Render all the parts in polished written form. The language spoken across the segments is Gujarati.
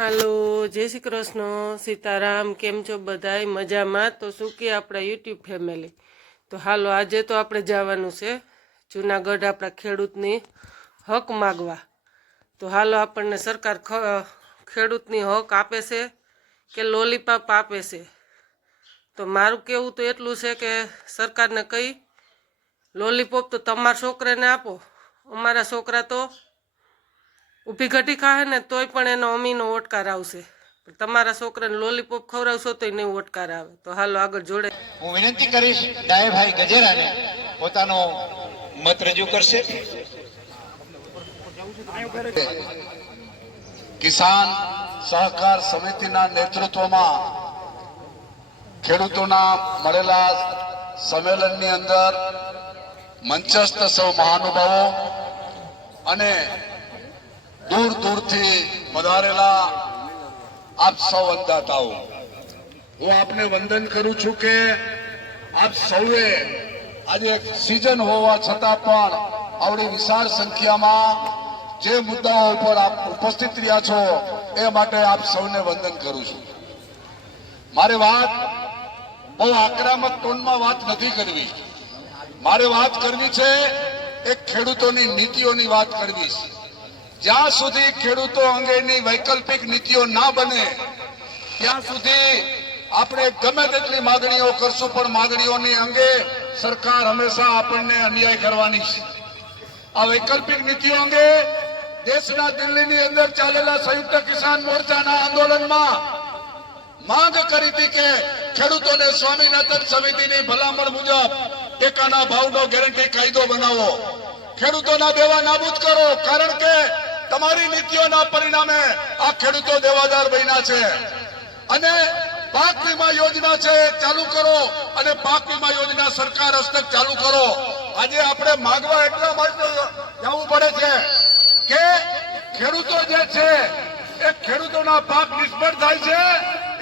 હાલો, જય શ્રી કૃષ્ણ, સીતારામ. કેમ છો બધાય? મજામાં? તો શું કે આપણા યુટ્યુબ ફેમિલી, તો હાલો આજે તો આપણે જવાનું છે જુનાગઢ આપણા ખેડૂતની હક માગવા. તો હાલો આપણને સરકાર ખેડૂતની હક આપે છે કે લોલીપાપ આપે છે? તો મારું કહેવું તો એટલું છે કે સરકારને કહી લોલીપોપ તો તમારા છોકરાને આપો, અમારા છોકરા તો ઊભી ઘટી ખાહે ને તોય પણ એનો અમીનો ઓટકાર આવશે, તમારા છોકરાને લોલીપોપ ખવડાવશો તો નહીં ઓટકાર આવે. તો હાલો આગળ જોડે હું વિનંતી કરીશ ડાયભાઈ ગજેરાને પોતાનો મત રજૂ કરશે. કિસાન સહકાર સમિતિના નેતૃત્વમાં ખેડૂતોના મળેલા સંમેલનની અંદર મંચસ્થ સૌ મહાનુભાવો અને દૂર દૂરથી પધારેલા આપ સૌ વંદાતાઓ, હું આપને વંદન કરું છું કે આપ સૌએ આજે સિઝન હોવા છતાં પણ આવડી વિશાળ સંખ્યામાં જે મુદ્દાઓ ઉપર આપ ઉપસ્થિત રહ્યા છો એ માટે આપ સૌને વંદન કરું છું. મારે વાત બહુ આક્રમક ટોનમાં વાત નથી કરવી. મારે વાત કરવી છે એ ખેડૂતોની નીતિઓની વાત કરવી છે. જ્યાં સુધી ખેડૂતો અંગેની વૈકલ્પિક નીતિઓ ના બને ત્યાં સુધી આપણે ગમે તેટલી માગણીઓ કરશું પણ માગણીઓની અંગે સરકાર હંમેશા આપણને અન્યાય કરવાની છે. આ વૈકલ્પિક નીતિઓ અંગે દેશના દિલ્હીની અંદર ચાલેલા સંયુક્ત કિસાન મોરચાના આંદોલનમાં માંગ કરી હતી કે ખેડૂતોને સ્વામિનાથન સમિતિની ભલામણ મુજબ ટેકાના ભાવનો ગેરંટી કાયદો બનાવો, ખેડૂતોના દેવા નાબૂદ કરો, કારણ કે તમારી નીતિઓના પરિણામે આ ખેડૂતો દેવાદાર બન્યા છે. અને પાક વીમા યોજના છે ચાલુ કરો અને પાક વીમા યોજના સરકાર હસ્તક ચાલુ કરો. આજે આપણે માગવા એટલા માટે જવું પડે છે કે ખેડૂતો જે છે એ ખેડૂતોના પાક નિષ્ફળ થાય છે.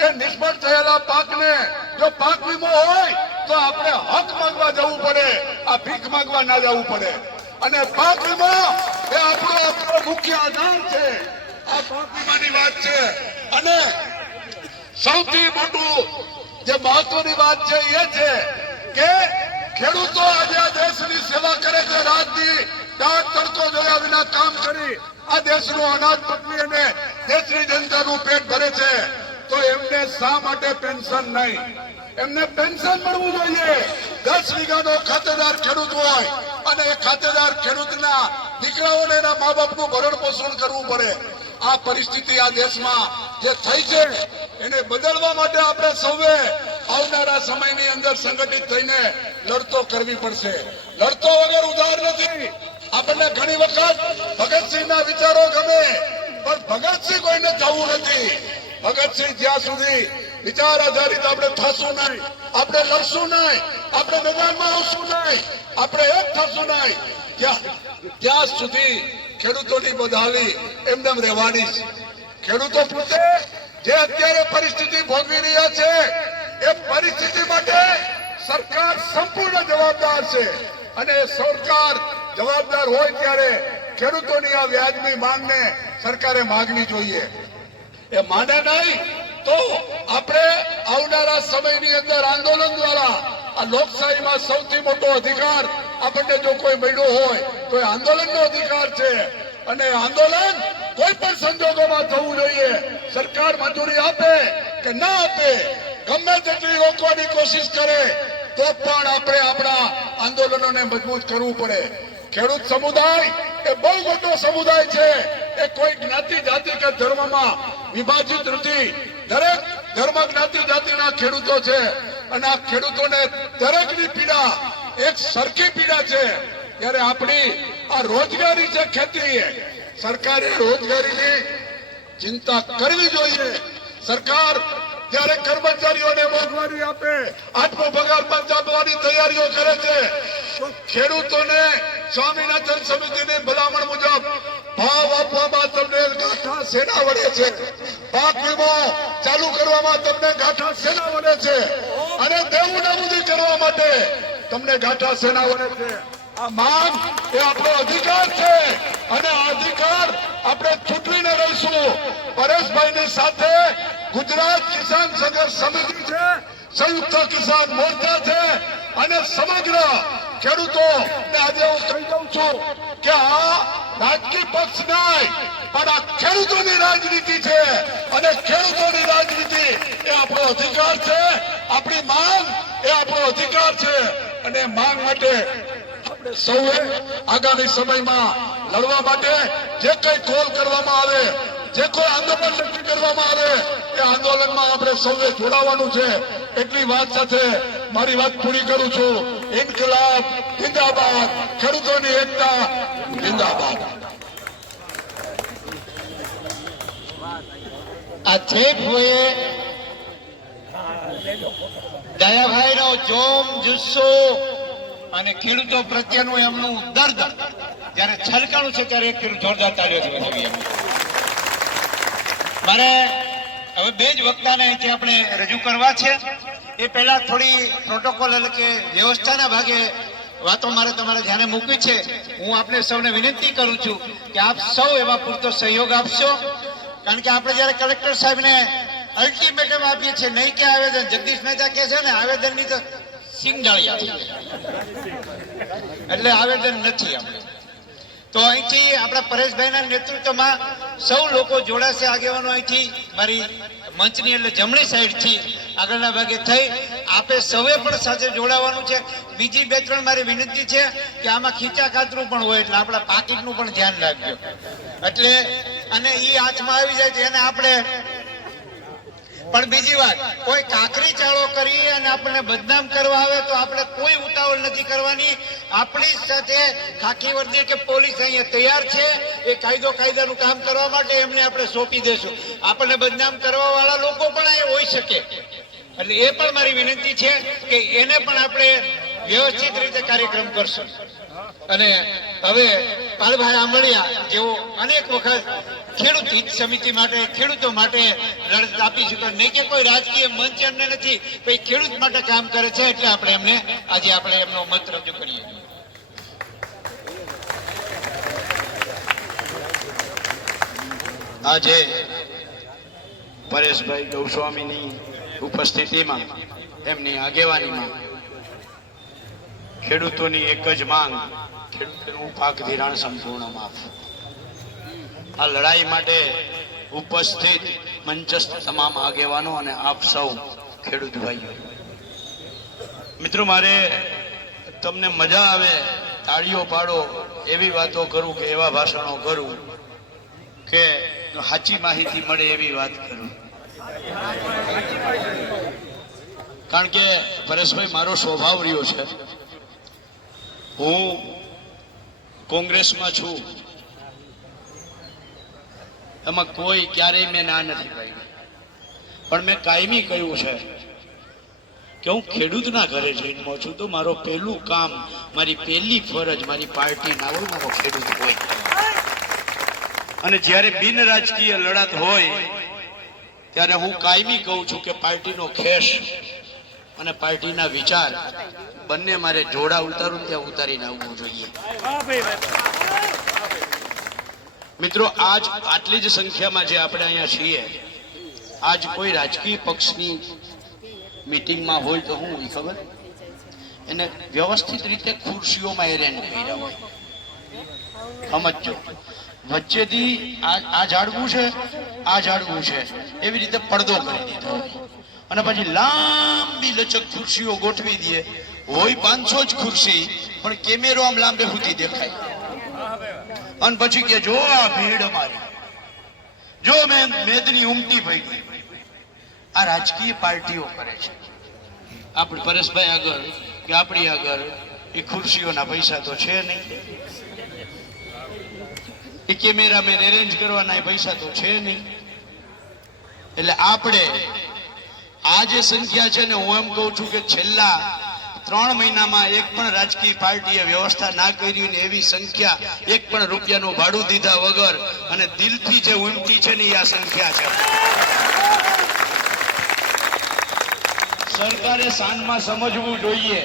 એ નિષ્ફળ થયેલા પાકને જો પાક વીમો હોય તો આપણે હક માંગવા જવું પડે, આ ભીખ માંગવા ના જવું પડે. અને પાક વીમો એ આપણો મુખ્ય આધાર છે. આ પાક વીમાની વાત છે. અને સૌથી મોટું જે મહત્વની વાત છે એ છે કે ખેડૂતો આજે આ દેશની સેવા કરે છે, રાતની દાળ તડકો જોયા વિના કામ કરી આ દેશનું અનાજ પકવી અને દેશની જનતાનું પેટ ભરે છે. તો એમને શા માટે પેન્શન નહીં? એમને પેન્શન મળવું જોઈએ. 10 વીઘાનો ખાતેદાર ખેડૂત હોય અને એ ખાતેદાર ખેડૂતના દીકરાઓને એના મા બાપનું ભરણ પોષણ કરવું પડે. આ પરિસ્થિતિ આ દેશમાં જે થઈ છે એને બદલવા માટે આપણે સૌએ આવનારા સમયની અંદર સંગઠિત થઈને લડતો કરવી પડશે. લડતો વગર ઉધાર નથી. આપણને ઘણી વખત ભગતસિંહના વિચારો ગમે પણ ભગતસિંહ કોઈને થવું નથી. ભગતસિંહ જ્યાં સુધી વિચાર આધારિત આપણે થશું નહીં, આપણે લડશું નહીં, આપણે મેદાનમાં આવશું નહીં, આપણે એક થશું નહીં, ત્યાં સુધી ખેડૂતોની બદહાલી એમને રહેવાની છે. ખેડૂતો પોતે જે અત્યારે પરિસ્થિતિ ભોગવી રહ્યા છે એ પરિસ્થિતિ માટે સરકાર સંપૂર્ણ જવાબદાર છે. અને સરકાર જવાબદાર હોય ત્યારે ખેડૂતોની આ વ્યાજબી માંગને સરકારે માગવી જોઈએ. એ માને નહીં તો આપણે આવનારા સમયની અંદર આંદોલન દ્વારા આ લોકશાહીમાં સૌથી મોટો અધિકાર આપણને જો કોઈ મળ્યો હોય તો એ આંદોલનનો અધિકાર છે. અને આંદોલન કોઈ પણ સંજોગોમાં થવું જોઈએ. સરકાર મંજૂરી આપે કે ના આપે, ગમે તેટલી રોકવાની કોશિશ કરે તો પણ આપણે આપણા આંદોલનોને મજબૂત કરવું પડે. ખેડૂત સમુદાય એ બહુ મોટો સમુદાય છે. એ કોઈ જ્ઞાતિ જાતિ કે ધર્મમાં વિભાજિત નથી. દરેક ધર્મ જ્ઞાતિ જાતિના ખેડૂતો છે. અને આ ખેડૂતોને દરેકની પીડા એક સરખી પીડા છે. ત્યારે આપણી આ રોજગારી છે ખેતી, સરકારે રોજગારીની ચિંતા કરવી જોઈએ. સરકાર જયારે કર્મચારીઓને મોંઘવારી આપે, 8મો પગાર પંચ આપવાની તૈયારીઓ કરે છે તો ખેડૂતોને સ્વામિનાથન સમિતિની ભલામણ મુજબ ભાવ આપવામાં તમને ગાંઠા સેના વળે છે, પાક વીમો ચાલુ કરવામાં તમને ગાંઠા સેના વળે છે, અને દેવું નાબૂદી કરવા માટે તમને ગાંઠા સેના વળે છે. આ માંગ એ આપણો અધિકાર છે અને આ અધિકાર આપણે ચૂંટવીને રહીશું. પરેશભાઈની સાથે ગુજરાત કિસાન સંઘર્ષ સમિતિ છે, સંયુક્ત કિસાન મોરચા છે અને સમગ્ર ખેડૂતો આજે હું કહી દઉં છું કે આ રાજકીય પક્ષ નહીં પણ આ ખેડૂતોની રાજનીતિ છે અને ખેડૂતોની રાજનીતિ એ આપણો અધિકાર છે, આપણી માંગ એ આપણો અધિકાર છે અને માંગ માટે આપણે સૌએ આગામી સમયમાં લડવા માટે જે કઈ કોલ કરવામાં આવે, જે કોઈ આંદોલન નક્કી કરવામાં આવે એ આંદોલનમાં આપણે સૌએ જોડાવાનું છે. એટલી વાત સાથે મારી વાત પૂરી કરું છું. ઇન્કલાબ જિંદાબાદ, ખેડૂતોની એકતા જિંદાબાદ. આ જેઠભાઈએ દયાભાઈનો જોમ જુસ્સો અને ખેડૂતો પ્રત્યેનું એમનું દર્દ જયારે છલકાણું છે ત્યારે એક જોરદાર તાળીઓ છે. મારે હવે બે જ વક્તાને અહીંથી આપણે રજૂ કરવા છે. એ પહેલા થોડી પ્રોટોકોલ એટલે કે વ્યવસ્થાના ભાગે વાતો મારે તમારે ધ્યાને મૂકવી છે. હું આપને સૌને વિનંતી કરું છું કે આપ સૌ એમાં પૂરતો સહયોગ આપશો, કારણ કે આપણે જયારે કલેક્ટર સાહેબને અલ્ટિમેટમ આપીએ છીએ, નહીં કે આવેદન, જગદીશ મહેતા કહે છે ને આવેદનની તો સિંગડાળિયા થઈ એટલે આવેદન નથી આપણે. તો અહીંથી આપણા પરેશભાઈના નેતૃત્વમાં સૌ લોકો જોડાશે, આગેવાનો અહીંથી મારી મંચની એટલે જમણી સાઈડથી આગળના ભાગે થઈ આપે સૌએ પણ સાથે જોડાવાનું છે. બીજી બે ત્રણ મારી વિનંતી છે કે આમાં ખીચા ખાતરું પણ હોય એટલે આપણા પાકીટનું પણ ધ્યાન રાખજો. એટલે અને ઈ હાથમાં આવી જાય તો એને આપણે પણ બીજી વાત, કોઈ કાકરી ચાળો કરી અને આપણને બદનામ કરવા આવે તો આપણે કોઈ ઉતાવળ નથી કરવાની. આપણી સાથે ખાકી વર્દી કે પોલીસ અહીંયા તૈયાર છે એ કાયદાનું કામ કરવા માટે, એમને આપણે સોંપી દેશું. આપણને બદનામ કરવા વાળા લોકો પણ અહીંયા હોઈ શકે, એટલે એ પણ મારી વિનંતી છે કે એને પણ આપણે વ્યવસ્થિત રીતે કાર્યક્રમ કરશું. અને હવે પાલભાઈ આંબળિયા જેઓ અનેક વખત ખેડૂત હિત સમિતિ માટે, ખેડૂતો માટે લડત આપી ચૂક્યા, નહીં કે કોઈ રાજકીય મંચ એમને નથી, પણ ખેડૂત માટે કામ કરે છે એટલે આપણે એમને આજે આપણે એમનો મત રજૂ કરીએ. આજે પરેશભાઈ ગૌસ્વામીની ઉપસ્થિતિમાં, એમની આગેવાનીમાં ખેડૂતોની એક જ માંગ, ખેડૂતોનું પાક ધિરાણ સંપૂર્ણ માફ. આ લડાઈ માટે ઉપસ્થિત મંચસ્થ તમામ આગેવાનો અને આપ સૌ ખેડૂત ભાઈઓ, મિત્રો, મારે તમને મજા આવે, તાળીઓ પાડો એવી વાતો કરું કે એવા ભાષણો કરું કે સાચી માહિતી મળે એવી વાત કરું. કારણ કે પરેશભાઈ મારો સ્વભાવ રહ્યો છે, હું કોંગ્રેસમાં છું, એમાં કોઈ ક્યારેય મેં ના નથી પાડી, પણ મેં કાયમી કહ્યું છે કે હું ખેડૂતના ઘરે જન્મો છું તો મારો પહેલું કામ, મારી પહેલી ફરજ મારી પાર્ટી ના હોય, મારો ખેડૂત હોય. અને જ્યારે બિન રાજકીય લડત હોય ત્યારે હું કાયમી કહું છું કે પાર્ટીનો ખેસ અને પાર્ટીના વિચાર બંને મારે જોડા ઉતારું ત્યાં ઉતારીને આવવું જોઈએ. મિત્રો, આજ આટલી જ સંખ્યામાં જે આપણે અહીંયા છીએ, આજ કોઈ રાજકીય પક્ષની મીટિંગમાં હોય તો હું ખબર એને વ્યવસ્થિત રીતે ખુરશીઓમાં એરેન્જ કર્યા હોય. સમજો, વચ્ચેથી આ ઝાડવું છે, આ ઝાડવું છે, એવી રીતે પડદો કરી દીધો હોય અને પછી લાંબી લચક ખુરશીઓ ગોઠવી દે હોય. 500 જ ખુરશી, પણ કેમેરો આમ લાંબે સુધી દેખાય અને પછી કે જો આ ભીડ અમારી, જો મેદની ઉમટી પડી. આ રાજકીય પાર્ટીઓ કરે છે. આપણે પરેશભાઈ આગળ કે આપણી આગળ એ ખુરશીઓના પૈસા તો છે નહીં, એ કેમેરામેન એરેન્જ કરવાના પૈસા તો છે નહીં. એટલે આપણે આ જે સંખ્યા છે ને, હું એમ કહું છું કે છેલ્લા 3 મહિનામાં એક પણ રાજકીય પાર્ટીએ વ્યવસ્થા ના કરી ને એવી સંખ્યા, એક પણ રૂપિયાનું ભાડું દીધા વગર અને દિલથી જે ઉમટી છે ને આ સંખ્યા છે. સરકારે સાનમાં સમજવું જોઈએ.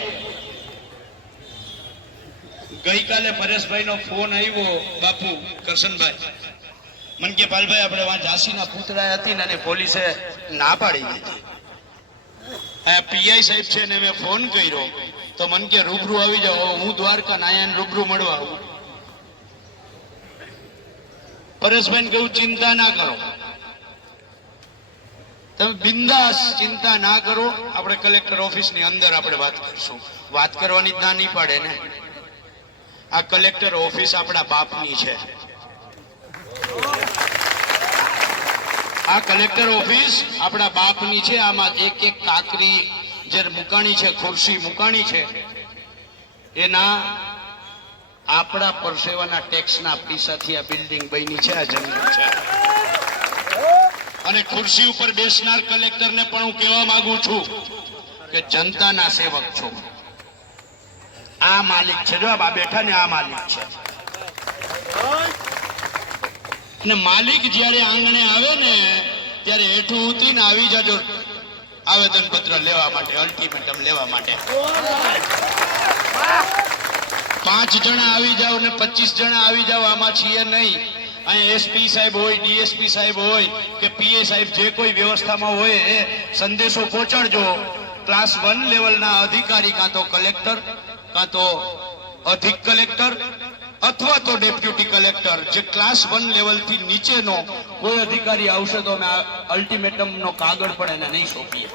ગઈકાલે પરેશભાઈ નો ફોન આવ્યો, બાપુ કરશનભાઈ, મને કે પાલભાઈ આપણે વાં ઝાંસીના પૂતળા હતી ને અને પોલીસે ના પાડી દીધી. પીઆઈ સાહેબ છે ને મેં ફોન કર્યો તો મને કે રૂબરૂ આવી જાઓ. હું દ્વારકા નાયન રૂબરૂ મળવા આવું. પરેશભાઈ કેવું ચિંતા ના કરો, તમે બિંદાસ ચિંતા ના કરો. આપણે કલેક્ટર ઓફિસની અંદર આપણે વાત કરશું. વાત કરવાની જ ના નહીં પાડે ને. આ કલેક્ટર ઓફિસ આપણા બાપની છે. આ કલેક્ટર ઓફિસ આપણા બાપની છે. આમાં એક એક કાકરી જે મુકાણી છે, ખુરશી મુકાણી છે, એના આપણા પરસેવાના ટેક્સના પૈસાથી આ બિલ્ડિંગ બની છે, આ જમીન છે. અને ખુરશી ઉપર બેસનાર કલેક્ટરને પણ હું કહેવા માંગુ છું કે જનતાના સેવક છો. આ માલિક છે, જો આ બેઠા ને આ માલિક છે. અને માલિક જ્યારે આંગણે આવે ને ત્યારે હેઠું ઉતરીને આવી જાજો આવેદન પત્ર લેવા માટે, અલ્ટિમેટમ લેવા માટે. 5 જણા આવી જાવ ને 25 જણા આવી જાવ, આમાં છીએ નહીં. અહીં એસપી સાહેબ હોય, ડીએસપી સાહેબ હોય કે પીએ સાહેબ, જે કોઈ વ્યવસ્થામાં હોય એ સંદેશો પહોંચાડજો. ક્લાસ 1 લેવલના અધિકારી કાં તો કલેક્ટર, કાં તો અધિક કલેક્ટર અથવા તો ડેપ્યુટી કલેક્ટર, જે ક્લાસ 1 લેવલથી નીચેનો કોઈ અધિકારી આવશે તો અમે અલ્ટિમેટમનો કાગળ પણ એને નહીં સોંપીએ.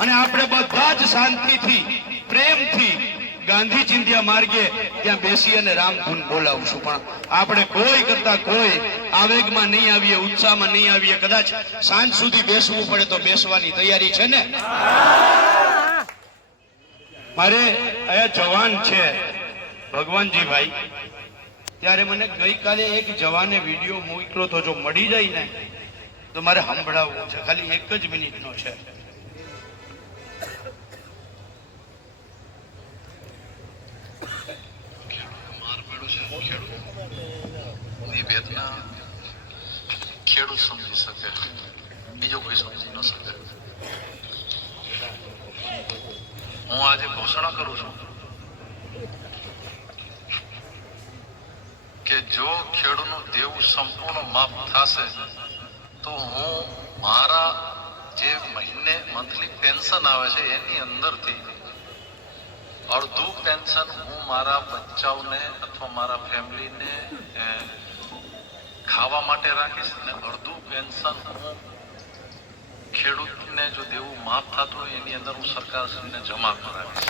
અને આપણે બધા જ શાંતિથી, પ્રેમથી ગાંધી ચિંધ્યા માર્ગે ત્યાં બેસી અને રામધૂન બોલાવશું. પણ આપણે કોઈ કરતા કોઈ આવેગમાં નહીં આવીએ, ઉત્સાહમાં નહીં આવીએ. કદાચ સાંજ સુધી બેસવું પડે તો બેસવાની તૈયારી છે ને. મારે અહીંયા જવાન છે ભગવાનજીભાઈ, ત્યારે મને ગઈકાલે એક જવાને વિડીયો મોકલ્યો તો, જો મળી જાય ને તો મારે સંભળાવવું છે. ખાલી 1 જ મિનિટનો છે. ખેડૂત સમજી શકે, બીજો કોઈ સમજી ન શકે. હું આજે ઘોષણા કરું છું કે જો ખેડૂતનું દેવું સંપૂર્ણ માફ થશે તો હું મારા જે મહિને મંથલી પેન્શન આવે છે એની અંદરથી અડધું પેન્શન હું મારા બચ્ચાઓને અથવા મારા ફેમિલીને ખાવા માટે રાખીશ ને અડધું પેન્શન હું ખેડૂતને જો દેવું માફ થતું હોય એની અંદર હું સરકારશ્રીને જમા કરાવીશ.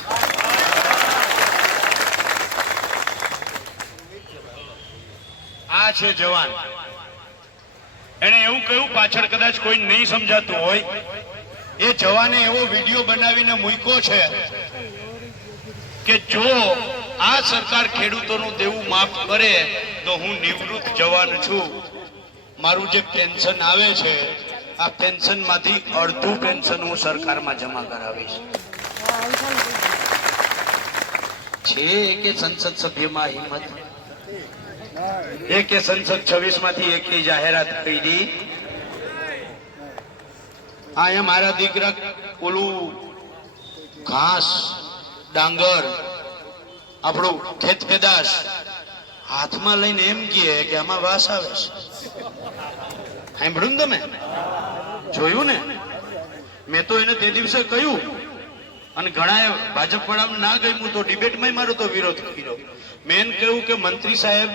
આ છે જવાન. એને એવું કહ્યું, પાછળ કદાચ કોઈ નહીં સમજાતું હોય, એ જવાને એવો વિડીયો બનાવીને મૂક્યો છે કે જો આ સરકાર ખેડૂતોનું દેવું માફ કરે તો હું નિવૃત્ત જવાન છું. મારું જે પેન્શન આવે છે આ પેન્શન માંથી અડધું પેન્શન હું સરકારમાં જમા કરાવીશ. છે કે સંસદ સભ્યમાં હિંમત? કે સંસદ 26 માંથી એકેય જાહેરાત કરી? અહીંયા મારા દીકરા ઓલું ઘાસ, ડાંગર, આપણું ખેત પેદાશ હાથમાં લઈને એમ કહે કે આમાં વાસ આવે છે. સાંભળ્યું ને તમે? જોયું ને? મેં તો એને તે દિવસે કહ્યું, અને ઘણા ભાજપ વાળાને ના ગમ્યું તો ડિબેટમાં મારો તો વિરોધ કર્યો. મેં કહ્યું કે મંત્રી સાહેબ,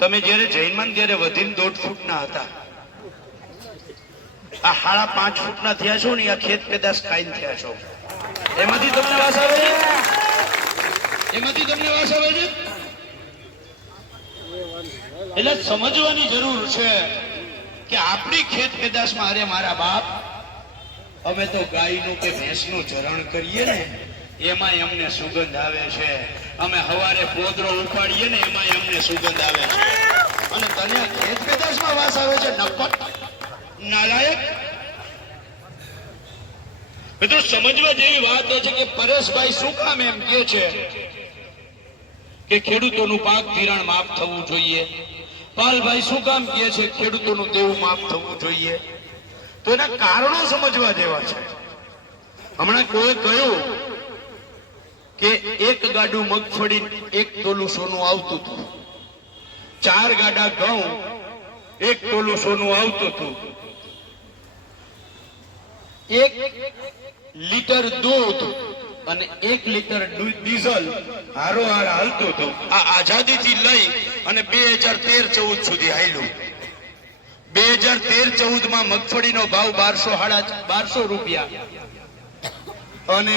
તમે જયારે જૈનમાન ત્યારે વધીને 1.5 ફૂટના હતા, આ 5.5 ફૂટના થયા છો ને, આ ખેત પેદાશ કાયમ થયા છો. એમાંથી તમને વાસ આવે છે? એમાંથી તમને વાસ આવે છે? એટલે સમજવાની જરૂર છે કે આપણી ખેત પેદાશમાં, અરે મારા બાપ, અમે તો ગાયનું કે ભેંસનું ચરણ કરીએ ને એમાં અમને સુગંધ આવે છે. અમે સવારે પોદરો ઉપાડીએ ને એમાં અમને સુગંધ આવે છે. અને તને ખેત પેદાશમાં વાસ આવે છે? નપટ, નાલાયક. મિત્રો, સમજવા જેવી વાત એ છે કે પરેશભાઈ શું કામ એમ કે છે કે ખેડૂતોનું પાક ધિરાણ માફ થવું જોઈએ? પાલભાઈ શું કામ કહે છે ખેડૂતોનું દેવું માફ થવું જોઈએ? તો એના કારણો સમજવા જેવા છે. હમણાં કોઈ કહ્યું કે કે એક ગાડું મગફળી 1 તોલું સોનું આવતું હતું, 4 ગાડા ઘઉં 1 તોલું સોનું આવતું હતું, 1 લીટર દૂધ અને 1 લીટર ડીઝલ હારોહાર હાલતું હતું. આ આઝાદીથી લઈ અને 2013-14 સુધી હાલ્યું. 2013-14 માં મગફળીનો ભાવ 1200 રૂપિયા અને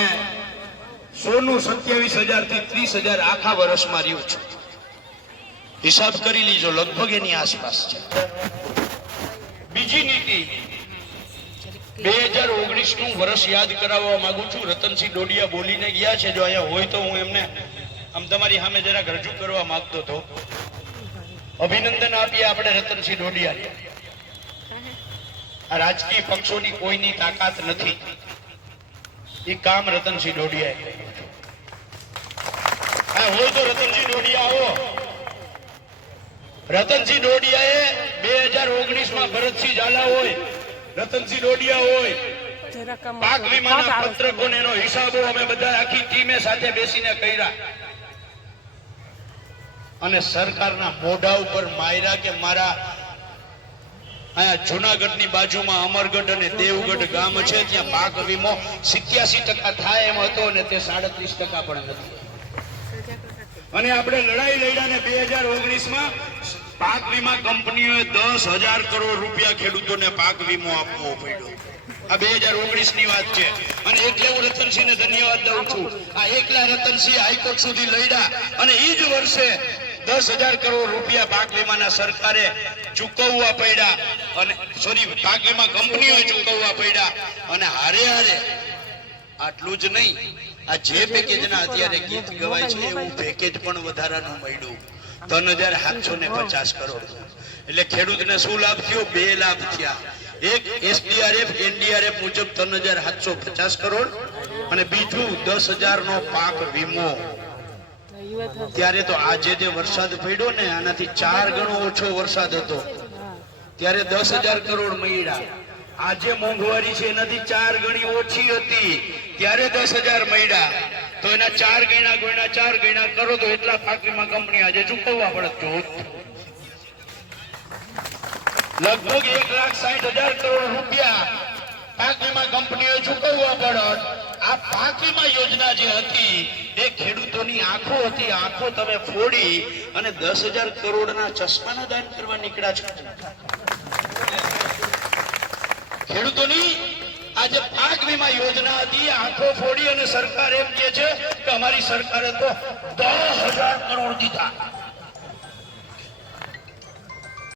સોનું 27,000 થી 30,000 આખા વર્ષમાં રહ્યું છે. હિસાબ કરી લીજો, લગભગ એની આસપાસ છે. બીજી નીતિ 2019 નું વર્ષ યાદ કરાવવા માંગુ છું. રતનસિંહ ડોડિયા બોલીને ગયા છે, જો અહીંયા હોય તો હું એમને આમ તમારી સામે જરાક રજૂ કરવા માંગતો હતો. અભિનંદન આપીએ આપણે રતનસિંહ ડોડિયા. આ રાજકીય પક્ષોની કોઈની તાકાત નથી, એ કામ રતનસિંહ ડોડિયાએ કર્યું. હા હોય તો રતનસિંહ ડોડિયા આવો. રતનસિંહ ડોડિયાએ 2019 માં ભરતસિંહ ઝાલા હોય, રતનસિંહ ડોડિયા હોય, પાક વીમાના પત્રકોને એનો હિસાબો અમે બધા આખી ટીમે સાથે બેસીને કર્યા અને સરકારના મોઢા ઉપર માર્યા કે મારા અહીંયા જુનાગઢની બાજુમાં અમરગઢ અને દેવગઢ ગામ છે, ત્યાં પાક વીમો 87% થાય એમ હતો અને તે 37% પણ નથી. અને આપણે લડાઈ લડ્યા ને 2019 માં પાક વીમા કંપનીઓએ 10,000 કરોડ રૂપિયા ખેડૂતોને પાક વીમો આપવો પડ્યો. આ 2019 ની વાત છે. અને એટલે હું રતનસિંહને ધન્યવાદ દઉં છું. આ એકલા રતનસિંહ હાઈકોર્ટ સુધી લડ્યા અને એ જ વર્ષે 10,000 કરોડ રૂપિયા પાક વીમાના સરકારે ચૂકવવા પડ્યા અને પાક વીમા કંપનીઓએ ચૂકવવા પડ્યા. અને હારે આટલું જ નહીં, આ જે પેકેજના અત્યારે ગીત ગવાય છે એવું પેકેજ પણ વધારાનું મળ્યું, 3,750 કરોડ. એટલે ખેડૂતને શું લાભ થયો? 2 લાભ થયા. એક SDRF NDRF મુજબ 3,750 કરોડ અને બીજું 10,000 નો પાક વીમો. ત્યારે તો આજે જે વરસાદ પડ્યો ને આનાથી 4 ગણો ઓછો વરસાદ હતો, ત્યારે 10,000 કરોડ મળ્યા. આજે મોંઘવારી છે એનાથી 4 ગણી ઓછી હતી, ત્યારે 10,000 મળ્યા. તો એના 4 ગણા ગુણ્યા 4 ગણા કરો તો એટલા પાક વીમા કંપની આજે ચૂકવવા પડે. લગભગ 1,60,000 કરોડ રૂપિયા પાક વીમા કંપનીઓ ચૂકવવા પડત. આ પાક વીમા યોજના જે હતી એ ખેડૂતોની આંખો હતી, આંખો તમે ફોડી અને 10,000 કરોડના ચશ્માના દાન કરવા નીકળ્યા છો. ખેડૂતોની આ જે પાક વીમા યોજના હતી આંખો ફોડી અને સરકાર એમ કહે છે કે અમારી સરકારે તો 10,000 કરોડ દીધા.